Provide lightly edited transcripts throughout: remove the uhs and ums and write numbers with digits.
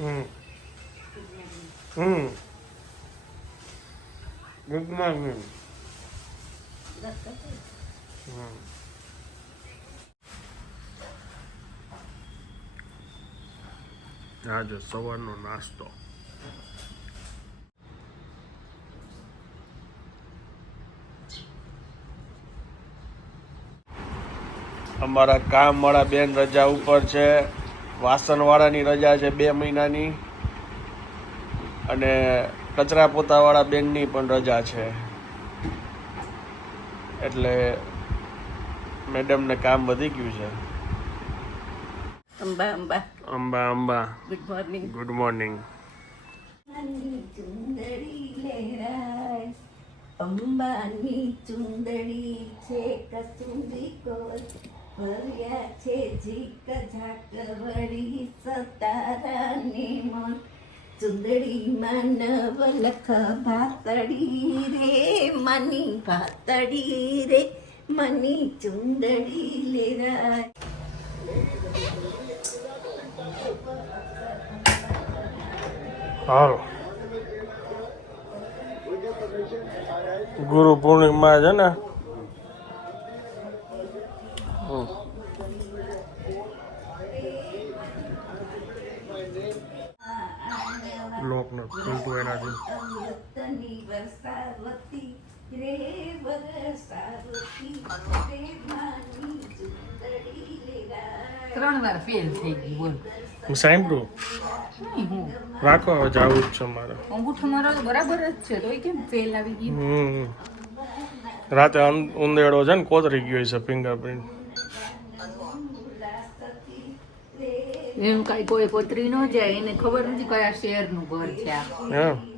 Good morning. આજે સવારનો નાસ્તો. અમારા કામવાળા બેન રજા ઉપર છે, વાસણવાળાની રજા છે 2 મહિનાની, અને કચરા પોતાવાળા બેનની પણ રજા છે. એટલે મેડમને કામ વધી ગયું છે. Amba Amba Amba Amba. Good morning. Good morning. અંબાની ચુંદડી છે કસુંબી કોર ભર્યા છે ઝીક ઝાક વળી સતારાની મોર ચુંદડીમાં નવલખ ભાતડી રે મની ભાતડી રે મની ચુંદડી લેરાય. હાલો, ગુરુ પૂર્ણિમા છે ને, લોકનો ખુલતું એનાથી. અમૃતની વરસાવતી રે વરસાવતી રે માની ચુંદડી લેરાય. 3 વાર ફેલ થઈ ગઈ બોલ. હું સાંભળું રાખો, હવે જવું જ છે મારે. અંગૂઠો મારો તો બરાબર જ છે, તોય કેમ ફેલ આવી ગયું? રાતે ઉંદેડો છે ને કોતરી ગયો છે ફિંગરપ્રિન્ટ. એમ કઈ કોઈ કોતરી ન જાય, એને ખબર નથી કયા શહેરનું ઘર છે આ.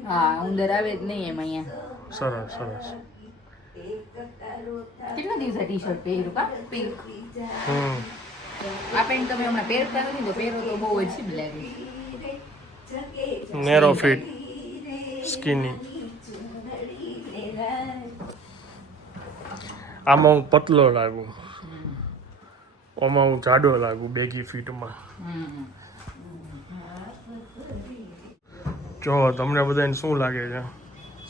હા, ઉંદર આવે જ નહીં એમ અહીંયા. સરસ સરસ. કેટલા દિવસે ટી-શર્ટ પહેર્યું કા પિંક? આ પેન્ટ તમે હમણાં પહેરતા નથી તો પહેરો તો બહુ અજીબ લાગે. Narrow fit skinny. આમાં હું પતલો લાગુ, આમાં હું જાડો લાગુ બેગી ફિટમાં. જો તમને બધાને શું લાગે છે?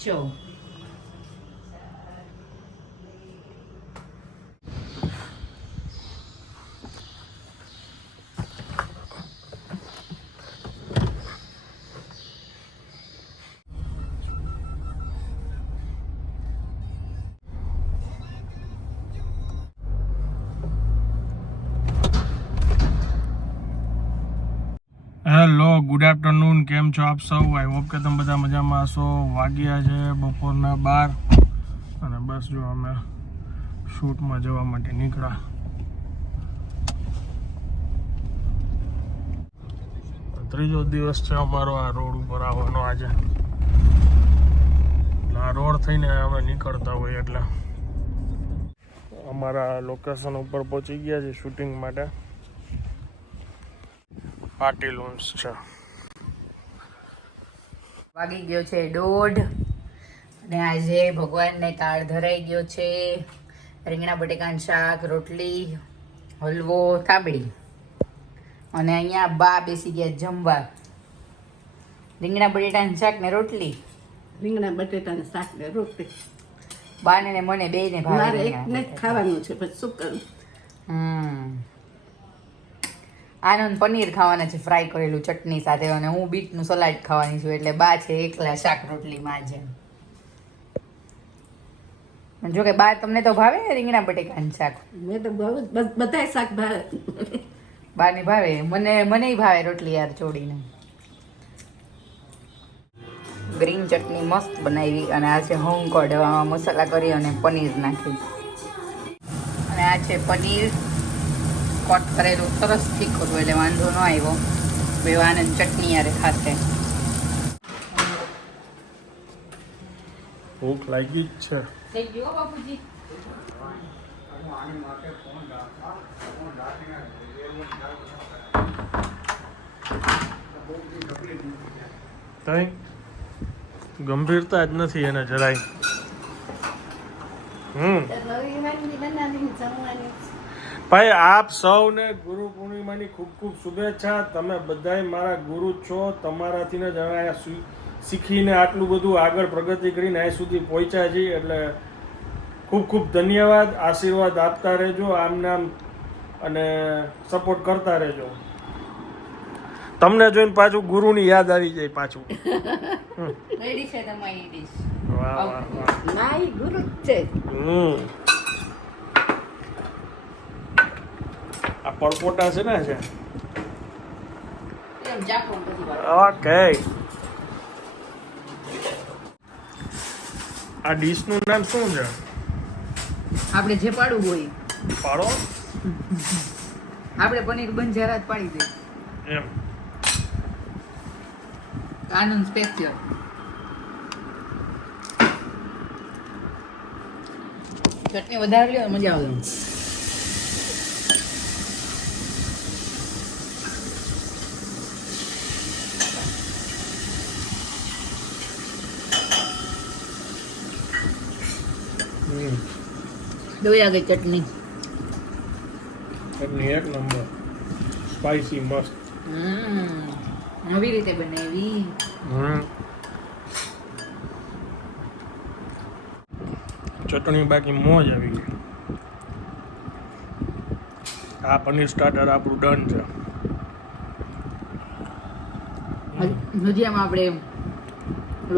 જો હેલો, ગુડ આફ્ટરનૂન. કેમ છો આપ સૌ? આઈ હોપ કે તમે બધા મજામાં હશો. વાગ્યા છે બપોરના 12 અને બસ જો અમે શૂટમાં જવા માટે નીકળ્યા. ત્રીજો દિવસ છે અમારો આ રોડ ઉપર આવવાનો આજે. એટલે આ રોડ થઈને અમે નીકળતા હોઈએ. એટલે અમારા લોકેશન ઉપર પહોંચી ગયા છે શૂટિંગ માટે. પાર્ટી લૂન્સ છે. વાગી ગયો છે 1:30 અને આજે ભગવાનને તાળ ધરાઈ ગયો છે. રીંગણા બટેકાનું શાક, રોટલી, હલવો, તાબડી. અને અહીંયા બા બેસી ગયા જમવા. રીંગણા બટેટાનું શાક ને રોટલી. રીંગણા બટેટાનું શાક ને રોટલી. બાને ને મને બેયને ભાવે. મારે એકને જ ખાવાનું છે, પછી શું કરું? આનંદ પનીર ખાવાના છે ફ્રાય કરેલું ચટણી સાથે, અને હું બીટનું સલાડ ખાવાની છું. એટલે બા છે એકલા શાક રોટલીમાં છે. જો કે બા તમને તો ભાવે રીંગણા બટેકાનું શાક? મેં તો બહુ બધા શાક ભાવે. બાને ભાવે, મને ભાવે રોટલી યાર ચોડીને. ગ્રીન ચટણી મસ્ત બનાવી, અને આ છે હોંકડ મસાલા કરી અને પનીર નાખી. અને આ છે પનીર કટ કરેલું, સરસ તીખું હતું એટલે વાંધો ન આવ્યો. બે આનંદ ચટણી યારે ખાશે. ભૂખ લાગી જ છે. થઈ ગયો બાપુજી. તઈ ગંભીરતા જ નથી એને જરાય. ભાઈ આપ સૌને ગુરુ પૂર્ણિમાની ખૂબ ખૂબ શુભેચ્છા. તમે બધાય મારા ગુરુ જ છો. તમારાથી જ અહીંયા શીખીને આટલું બધું આગળ પ્રગતિ કરીને અહીં સુધી પહોંચ્યા છીએ. એટલે ખૂબ ખૂબ ધન્યવાદ. આશીર્વાદ આપતા રહેજો આમ નામ અને સપોર્ટ કરતા રહેજો. તમને જોઈને પાછું ગુરુની યાદ આવી જાય પાછું. રેડી છે તમારી ડીશ. વાહ વાહ વાહ. ના ઈ ગુરુ જ છે. આ પડપોટા છે ને છે. એમ ચાખો પછી વાત. ઓકે. આ ડીશનું નામ શું છે? આપણે જે પાડવું હોય પાડો આપણે પનીર બંજારા જ પાડી દે. એમ. આનંદ સ્પેશિયલ. ચટણી વધારે લ્યો મજા આવે. દોયા ગઈ ચટણી. ચટણી એક નંબર. સ્પાઈસી મસ્ત. નવી રીતે બનાવી. ચટણી બાકી મોજ આવી ગઈ. આ પનીર સ્ટાર્ટર આપણું ડન છે. હજી આમાં આપણે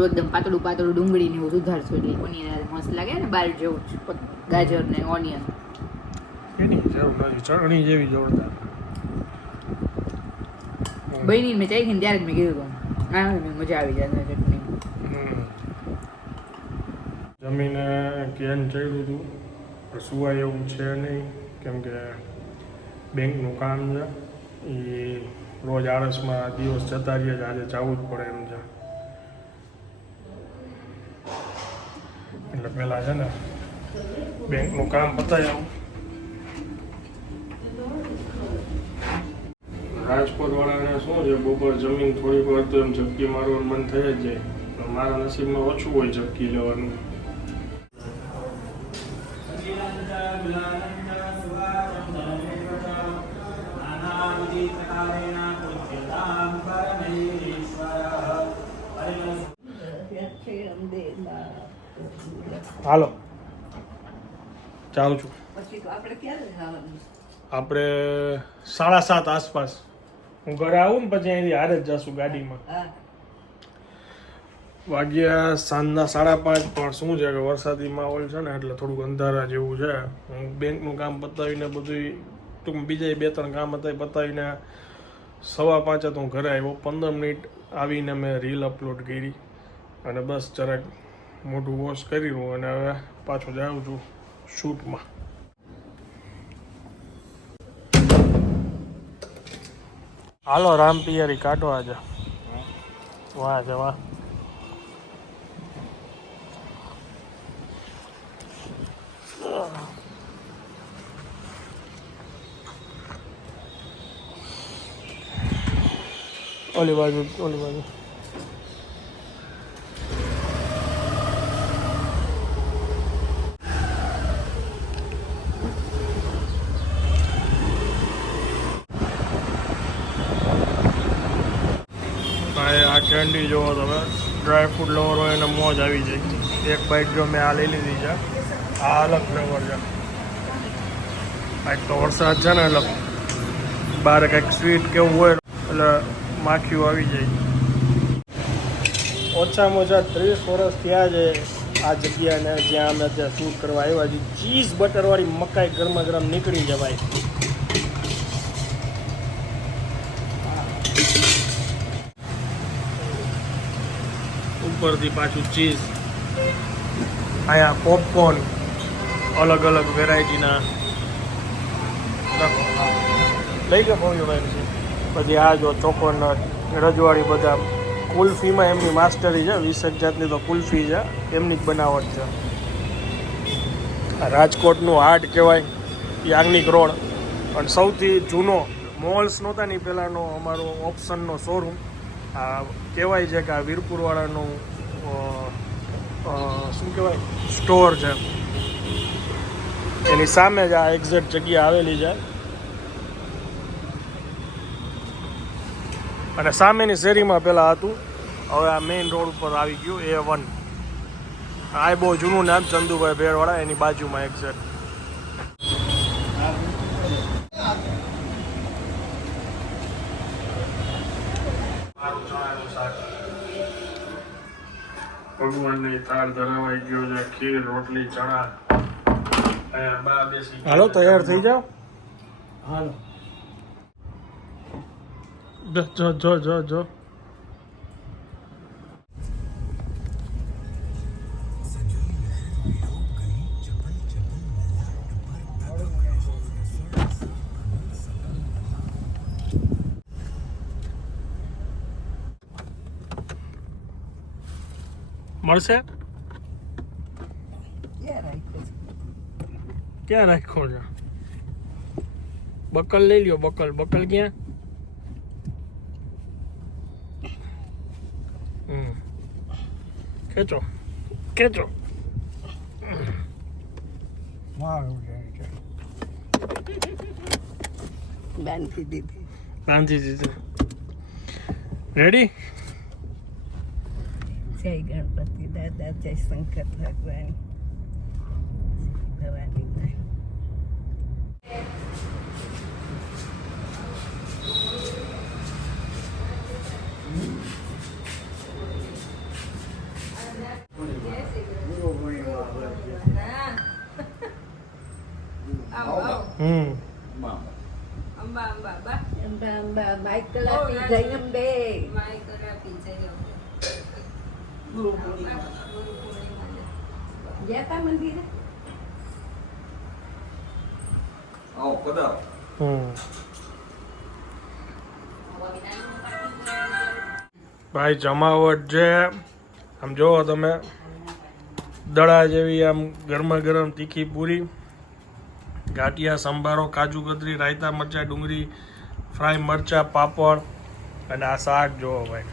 એકદમ પાતળું પાતળું ડુંગળી ને એવું સુધારશું એટલે પનીર મસ્ત લાગે ને બાર જેવું જ. ગાજર ને ઓનિયન એની જરૂર નથી. ચટણી જેવી જોરદાર. બની મેં ચાખીને ત્યારે જ મેં કીધું હા મજા આવી જાય ચટણી. જમીને કેન ચડ્યું હતું પણ સુવાય એવું છે નહીં, કેમ કે બેંકનું કામ છે એ રોજ આળસમાં દિવસ જતા રહીએ છે. આજે જવું જ પડે એમ છે. એટલે પહેલાં છે ને બેંકનું કામ પતાવી આવું. રાજકોટ વાળાને શું છે, બપોર જમીન થોડીક વાર તો એમ ઝપકી મારવાનું મન થઈ જ જાય. પણ મારા નસીબમાં ઓછું હોય ઝપકી લેવાનું. હાલો જાઉં છું. પછી તો આપણે ક્યારે જવાનું? આપણે 7:30 આસપાસ હું ઘરે આવું ને પછી અહીંથી હારે જ જશું ગાડીમાં. હા વાગ્યા સાંજના 5:30. પણ શું છે કે વરસાદી માહોલ છે ને એટલે થોડુંક અંધારા જેવું છે. હું બેંકનું કામ પતાવીને બધું ટૂંક બીજા 2-3 કામ હતા એ પતાવીને 5:15 હું ઘરે આવ્યો. 15 મિનિટ આવીને મેં રીલ અપલોડ કરી અને બસ જરાક મોઢું વોશ કર્યું અને હવે પાછો જાઉં છું શૂટમાં. હાલો રામ પિયારી કાઢો આજે. વાહ છે વાહ. ઓલી બાજુ આ કેન્ડી જોવો તમે. ડ્રાય ફ્રૂટ લવર હોય એને મોજ આવી જાય. એક બાઈટ જો મેં આ લઈ લીધી છે. આ અલગ ફ્લેવર છે. કાંઈક તો વરસાદ છે ને એટલે બહાર કંઈક સ્વીટ કેવું હોય એટલે માખીઓ આવી જાય. ઓછામાં ઓછા 30 વર્ષ થયા છે આ જગ્યાને જ્યાં અમે ત્યાં શૂટ કરવા આવ્યા છીએ. ચીઝ બટરવાળી મકાઈ ગરમા ગરમ નીકળી જવાય. ઉપરથી પાછું ચીઝ. અહીંયા પોપકોર્ન અલગ અલગ વેરાયટીના લઈ ગયો ભાઈ. પછી આ જો ચોકોનટ રજવાડી બધા કુલ્ફીમાં એમની માસ્ટરી છે. 20 જાતની તો કુલ્ફી છે, એમની જ બનાવટ છે. રાજકોટનું હાટ કહેવાય યાજ્ઞિક રોડ. પણ સૌથી જૂનો મોલ્સ નહોતા ની પહેલાંનો અમારો ઓપ્શનનો શોરૂમ આ કહેવાય છે કે આ વીરપુરવાળાનું શું કહેવાય સ્ટોર છે. એની સામે જ આ એક્ઝેક્ટ જગ્યા આવેલી છે. અને સામેની શેરીમાં પહેલાં હતું, હવે આ મેઇન રોડ ઉપર આવી ગયું A1. આ બહુ જૂનું નામ ચંદુભાઈ ભેળવાળા, એની બાજુમાં એક્ઝેક્ટ. ભગવાનની થાળ ધરાવાઈ ગયો છે, ખીર, રોટલી, ચણા. હાલો તૈયાર થઈ જાઓ. હાલો જો જો જો જો મળશે. ક્યાં રાખ્યો છે? બકલ લઈ લ્યો. બકલ ક્યાં? ખેંચો. મારું બાંધી દીધી. બાંધી દીધું. રેડી? જય ગણપતિ દાદા, જય શંકર ભગવાન. ભવાની ભાઈ. અંબા માઇકલ આપી જયંબે. ગયા તા મંદિરે? ભાઈ જમાવટ છે. આમ જોવો તમે, દડા જેવી આમ ગરમા ગરમ તીખી પૂરી, ગાંઠિયા, સંભારો, કાજુ કતરી, રાયતા, મરચાં, ડુંગળી, ફ્રાય મરચાં, પાપડ અને આ શાક જોવો ભાઈ.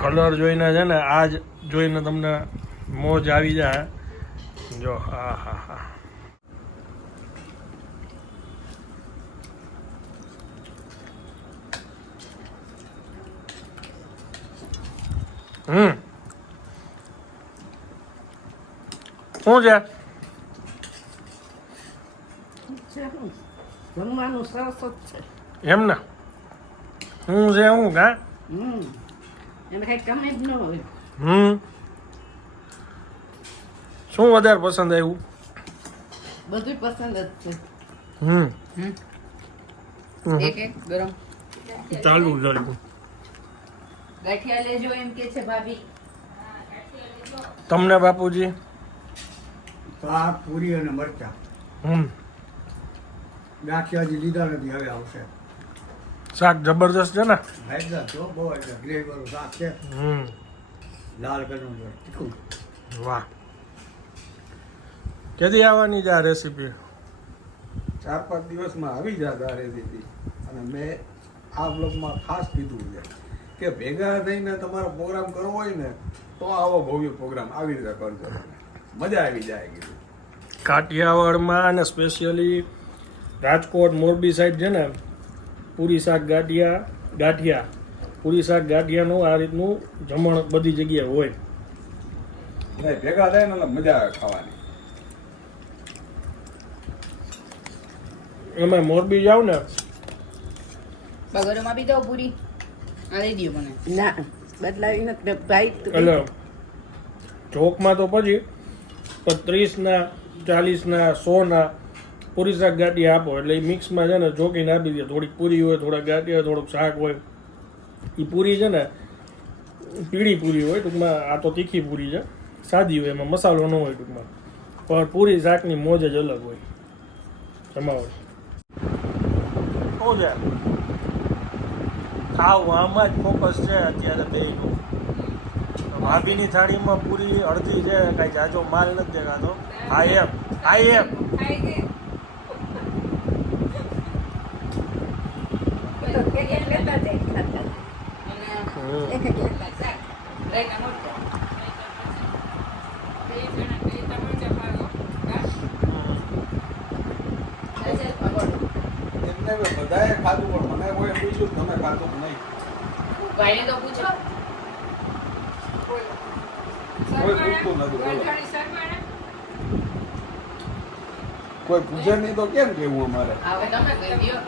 કલર જોઈને છે ને, આ જ જોઈને તમને મોજ આવી જાય. જો હા હા હા. શું છે? જમવાનું સરસ જ છે. એમ ને શું છે? હું કા એને કઈ કમે જ ન હોય. શું વધારે પસંદ આવ્યું? બધું પસંદ જ છે. એક ગરમ ચાલુ ગાંઠિયા લેજો એમ કે છે ભાભી. તમને બાપુજી? શાક, પૂરી અને મરચા. ગાંઠિયા હજી લીધા નથી, હવે આવશે. શાક જબરદસ્ત છે ને? ભાઈ જો બહુ ગ્રેવી વાળું શાક છે, લાલ કલરનું છે, તીખું. વાહ. કેદી આવવાની છે આ રેસીપી? 4-5 દિવસમાં આવી જાત આ રેસીપી. અને મેં આ બ્લોગમાં ખાસ કીધું છે કે ભેગા થઈને તમારો પ્રોગ્રામ કરવો હોય ને તો આવો ભવ્ય પ્રોગ્રામ આવી રીતે કરજો, મજા આવી જાય. કીધું કાઠિયાવાડમાં અને સ્પેશિયલી રાજકોટ, મોરબી સાઈડ છે ને, પૂરી શાક ગાંઠિયા પૂરી શાક ગાંઠિયાનું આ રીતનું જમણ બધી જગ્યાએ હોય. એટલે ભેગા થાય ને એટલે મજા આવે ખાવાની. અમે મોરબી જાવ ને, બગોરમાં આપી દો પૂરી. આ દઈ દો મને. ના બદલાવી નથી ભાઈ. એટલે ચોકમાં તો પછી 30ના, 40ના, 100ના પૂરી શાક ગાંઠિયા આપો, એટલે એ મિક્સમાં છે ને ચોકીને આપી દે. થોડીક પૂરી હોય, થોડા ગાંઠિયા, થોડુંક શાક હોય. એ પૂરી છે ને પીળી પૂરી હોય ટૂંકમાં. આ તો તીખી પૂરી છે, સાદી હોય, એમાં મસાલો ન હોય ટૂંકમાં. પણ પૂરી શાકની મોજ જ અલગ હોય. જમાવટ શું છે? ખાવામાં જ ફોકસ છે અત્યારે બેયનું. ભાભીની થાળીમાં પૂરી અડધી છે, કાંઈ જાજો માલ નથી દેખાતો. હા એમ એમને બંને બધાએ ખાધું પણ મને કોઈ પૂછ્યું તમે ખાધું કે નહીં. ભાઈને તો પૂછો. કોઈ પૂછતું નથી બોલો. કોઈ પૂછે નહીં તો કેમ કેવું અમારે? હવે તમે કહી દ્યો.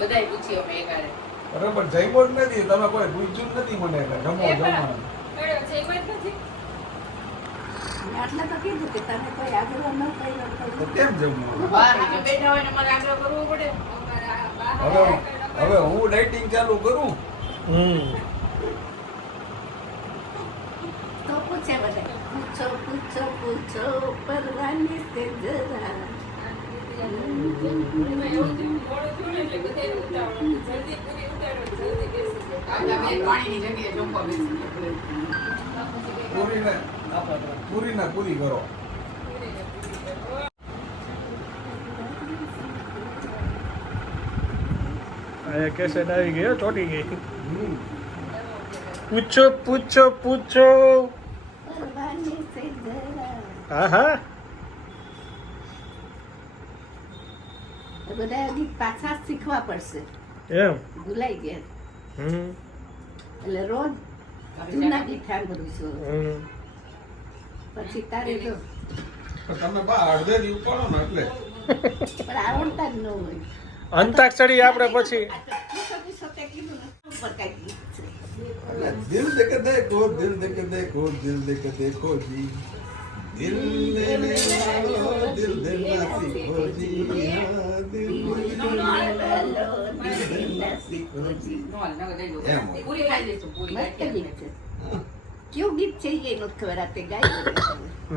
બધાય પૂછ્યું અમે એકારે. બરાબર જઈવો જ નથી તમે કોઈ પૂછ્યું જ નથી મને એટલે જમો જમવાનું. આટલા તો કીધું કે તમે કોઈ આગ્રહ ન કર્યો તો તો કેમ જમવું? બહાર અમે બેઠા હોય ને અમારે આગ્રહ કરવો પડે. હવે હું ડાયટિંગ ચાલુ કરું. તો પૂછે બધા પૂછો પૂછો પૂછો પરવાની સે જરા આપણે પાણીની જગ્યાએ જમવા બેસી પૂરી કરો. આ કેસેટ આવી ગયો, ચોટી ગઈ. પૂછો પૂછો પૂછો. પરવાની સે જરા હા હા. બધા હજી પાછા શીખવા પડશે, એમ. ભૂલાઈ ગયા હમ એટલે રોજ જૂના ગીત સાંભળું છું હમ. પછી તારે જો તમે બા અડધે દી ઉપાડો ને એટલે પણ આવડતા જ ન હોય. અંતાક્ષરી આપણે પછી આ તો પૂછો પૂછો તે કીધું ને ઉપર કાંઈક ગીત છે. એટલે દિલ દે કે દેખો દિલ દે કે દેખો દિલ દે કે દેખો જી દિલ દેને વાલો દિલ દેના સીખો જી હા, દિલ દેના સીખો જી. એમ હોય. પૂરી ખાઈ લઈશું પૂરી મસ્ત ગીત છે. કયું ગીત છે એ નથી ખબર, આ તે ગાયું.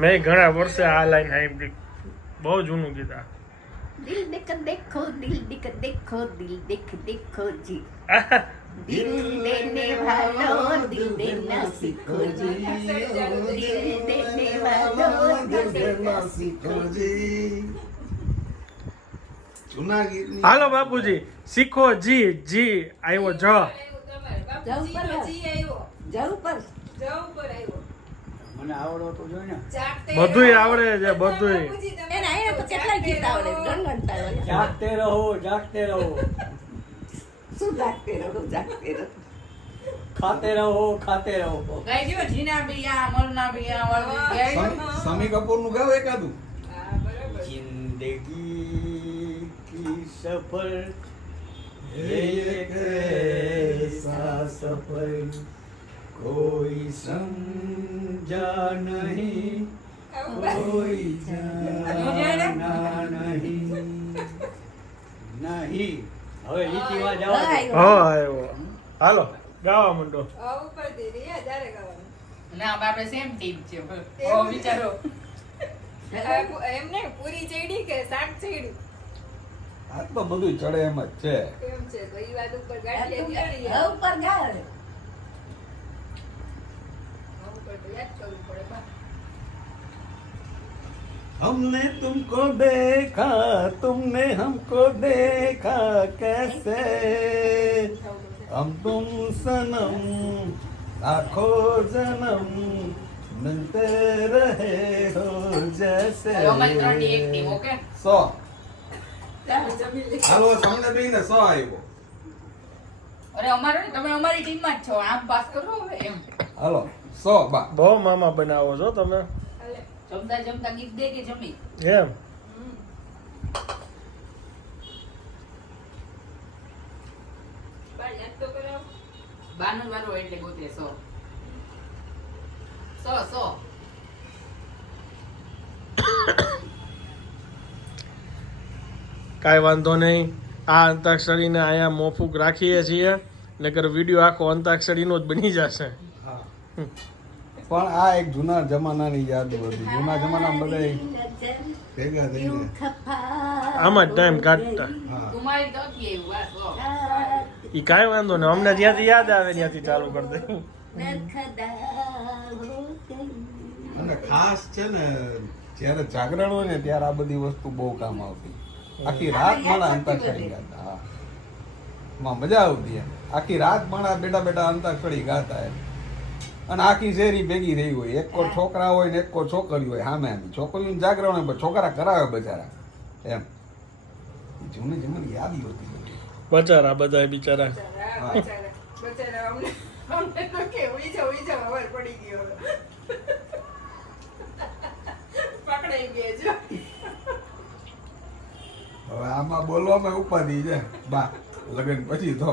મેં ઘણા વર્ષે આ લાઈન સાંભળી. બહુ જૂનું ગીત આ. દિલ દેખ દેખો દિલ દેખ દેખો દિલ દેખ દેખો જી દિલ દેને વાલો દિલ દેના સીખો જી દિલ દેને વાલો દિલ દેના સીખો જી. જૂના ગીતની હાલો બાપુજી, શીખો જી જી આવ્યો જ. જવું પર મને આવડો તો જોઈ ને. બધુંય આવડે છે બધુંય. એના એને તો કેટલાય ગીત આવડે, ગણગણતા આવડે. જાગતે રહો. શું જાગતે રહો જાગતે રહો. ખાતે રહો. ગાઈ દ્યો જીના બિયા મરના બિયા વાળું ગાઈ દ્યો. સમી કપૂર નું ગાવ એકાદું. जिंदगी की सफर एक ऐसा सफर कोई समझा नहीं कोई जाना नहीं. नहीं હવે લીટીમાં જવા દો. હા આવ્યો. હાલો ગાવા માંડો. ના આપણે સેમ ટીમ છે. ઓ વિચારો એમને પૂરી ચડી કે શાક ચડી આ તો બધું ચડે એમ જ છે. કેમ છે તો ઈ વાત ઉપર આ ગાડી તો આવી હવે ઉપર ગાય. ઉપર તો યાદ કરવું પડે બા. हमने तुमको देखा तुमने हमको देखा कैसे हम तुम सनम लाखों जन्म मिलते रहे हो जैसे. હવે અમારી 3 ની એક ટીમ ઓકે. 100 હાલો સામને બેહીને 100 આવ્યો. અરે અમારો ને તમે અમારી ટીમમાં જ છો. આમ પાસ કરો હવે એમ. હાલો 100 બા. બહુ મામા બનાવો છો તમે. જમતા જમતા ગીત દે કે જમી. એમ. બા યાદ તો કરાવો. બાનું વાળો એટલે ગોતે 100. 100. કાંઈ વાંધો નહીં. આ અંતાક્ષરીને અહીંયા મોફૂક રાખીએ છીએ, નકર વિડીયો આખો અંતાક્ષરીનો જ બની જશે. પણ આ એક જૂના જમાનાની યાદ હતી. જૂના જમાનામાં બધા ભેગા થઈને આમાં જ ટાઈમ કાઢતા. હા તમારી તો હતી એવું બસ. ઈ કાંઈ વાંધો નહીં, અમને જ્યાંથી યાદ આવે ત્યાંથી ચાલુ કરી દે. અને ખાસ છે ને જ્યારે જાગરણ હોય ને ત્યારે આ બધી વસ્તુ બહુ કામ આવતી. આખી રાત માણા અંતાક્ષરી ગાતા. હા માં મજા આવતી એમ. આખી રાત માણા બેઠા બેઠા અંતાક્ષરી ગાતા એમ. અને આખી શેરી ભેગી થઈ હોય. એક કોર છોકરા હોય ને એક કોર છોકરી હોય. સામે આમ છોકરીનું જાગરણ હોય પણ છોકરા કરાવે બચારા એમ. જૂની જમાની યાદી હોતી બધી. બચારા બધા બિચારા. બચારા બચારા બચારા અમને તો કે ઉઈ જાવ અવાજ પડી ગયો પકડાઈ ગયા જો હવે આમાં બોલવામાં ઉપાધિ છે બા લગ્ન પછી તો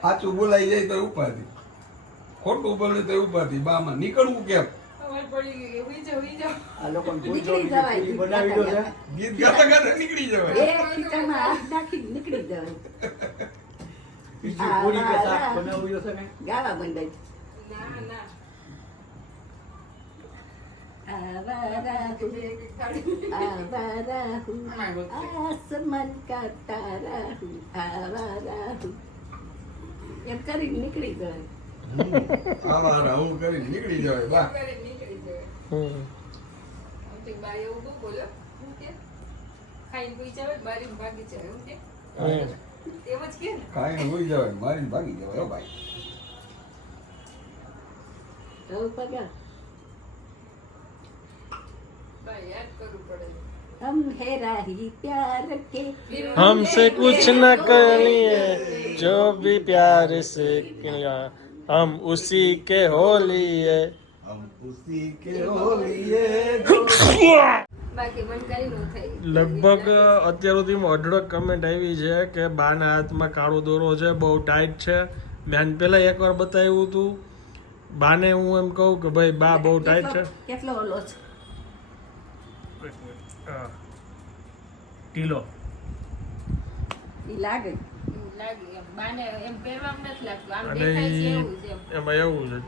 સાચું બોલાઈ જાય તો ઉપાધિ, ખોટું બોલે તો ઉપાધિ. બામાં નીકળવું કેમ? અવાજ પડી ગઈ ઉઈ જાવ આ લોકોને નીકળી પૂછો જવાય, બીજી બનાવી દો છે ગીત ગાતા ગાતા નીકળી જવાય. બે ખીચામાં હાથ નાખી નીકળી જવાય. બીજી પૂરી કે શાક બનાવ્યું છે ને ગાવા મંડાય. ના ના આવારાહુ, આવારાહુ, આસમાન કા તારા હું, આવારાહુ. એમ કરીને નીકળી જવાય. આવા રાહુલ કરીને નીકળી જવાય બા. કરી નીકળી જાય હમ. આમથી બા એવું બહુ બોલો હું કે ખાઈને ઉઈ જાવ બારી ભાગી જાય હું કે હમ. એમ જ કે ને કાંઈ હોઈ જવાય, મારીને ભાગી જવાય હો ભાઈ. હવે પગા બા યાદ કરવું પડે हम है राही प्यार के हमसे कुछ न करिए जो भी प्यार से किया हम उसी के हो लिए. હમ ઉસી કે હોલીએ બાકી મન કરી નો થઈ લગભગ અત્યાર સુધીમાં 150 કમેન્ટ આવી છે કે બાના હાથમાં કાળો દોરો છે, બહુ ટાઈટ છે. મેં પહેલા એકવાર બતાવ્યું હતું બાને. હું એમ કહું કે ભાઈ બા બહુ ટાઈટ છે. કેટલો ઓલો છે હા. ઢીલો. ઈ લાગે. એવું લાગે એમ બાને એમ પહેરવામાં નથી લાગતું આમ અને દેખાય છે એવું છે એમ. એમાં એવું છે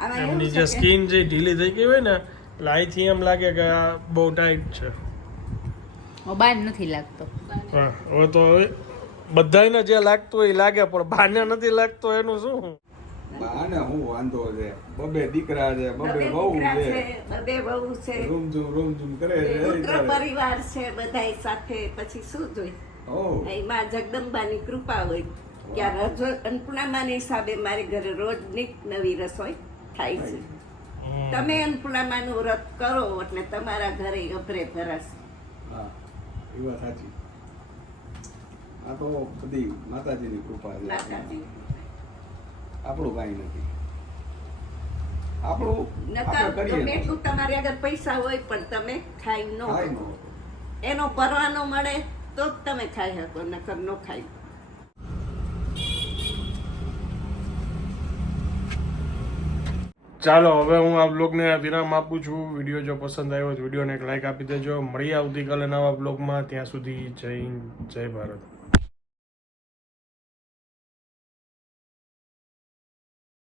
આમાં એવું એમની છે જે કે સ્કિન જે ઢીલી થઈ ગઈ હોય ને એટલે અહીંથી એમ લાગે કે આ બહુ ટાઈટ છે. બાન નથી લાગતો. હા, હવે તો બધાને જે લાગતું હોય એ લાગે પણ બાને નથી લાગતો એનું શું? બાને હું વાંધો છે, બબે દીકરા છે, બબે બબે વહુ દીકરા છે, છે, બબે વહુ છે, રૂમ કરે છે. પુત્ર પરિવાર છે, બધાય સાથે. પછી શું જોઈ ઓહ એમાં જગદંબાની કૃપા હોય કે આ અન્નપૂર્ણામાના હિસાબે મારી ઘરે રોજ નીક નવી રસોઈ થાય છે. તમે અન્નપૂર્ણામાનું વ્રત કરો એટલે તમારા ઘરે અભરે ભરાશે. હા એ વાત સાચી. આ તો બધી માતાજીની કૃપા છે. માતાજી આપણું કાંઈ નથી. આપણું નકર આપણે કરીએ ગમે એટલું તમારી આગળ પૈસા હોય પણ તમે ખાઈ ન ખાય શકો. નો. એનો પરવાનો મળે તો જ તમે ખાઈ શકો, નકર ન ખાઈ. ચાલો હવે હું આ બ્લોગને વિરામ આપું છું. વિડીયો જો પસંદ આવ્યો તો વિડીયોને એક લાઈક આપી દેજો. મળીએ આવતીકાલે નવા બ્લોગમાં. ત્યાં સુધી જય હિન્દ, જય ભારત.